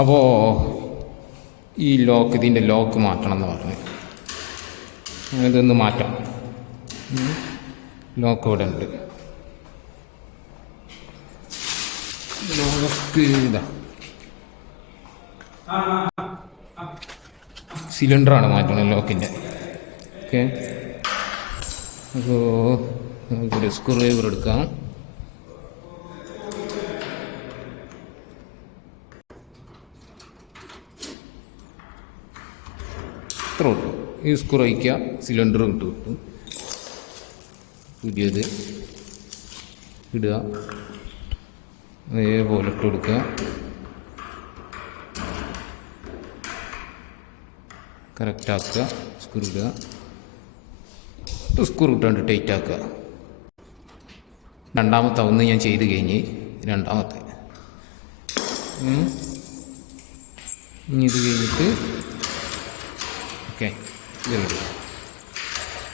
അപ്പോൾ ഈ ലോക്ക്, ഇതിൻ്റെ ലോക്ക് മാറ്റണം എന്ന് പറഞ്ഞു. ഇതൊന്ന് മാറ്റാം. ലോക്ക് ഇവിടെ ഉണ്ട്. ലോക്ക് ഇതാ, സിലിണ്ടറാണ് മാറ്റണം ലോക്കിൻ്റെ. ഓക്കെ, അപ്പോൾ നമുക്കൊരു സ്ക്രൂ ഡ്രൈവർ എടുക്കാം. ഇത്ര ഉള്ളൂ. ഈ സ്ക്രൂ വയ്ക്കുക, സിലിണ്ടർ കിട്ടും. പുതിയത് ഇടുക, അതേപോലെ ഇട്ട് കൊടുക്കുക. കറക്റ്റാക്കുക, സ്ക്രൂ ഇടുക. സ്ക്രൂ ഇട്ടുകൊണ്ട് ടൈറ്റ് ആക്കുക. രണ്ടാമത്തെ ഒന്ന് ഞാൻ ചെയ്ത് കഴിഞ്ഞ്, രണ്ടാമത്തെ ഇനി ഇത് കഴിഞ്ഞിട്ട് ഓക്കെ, ഇത്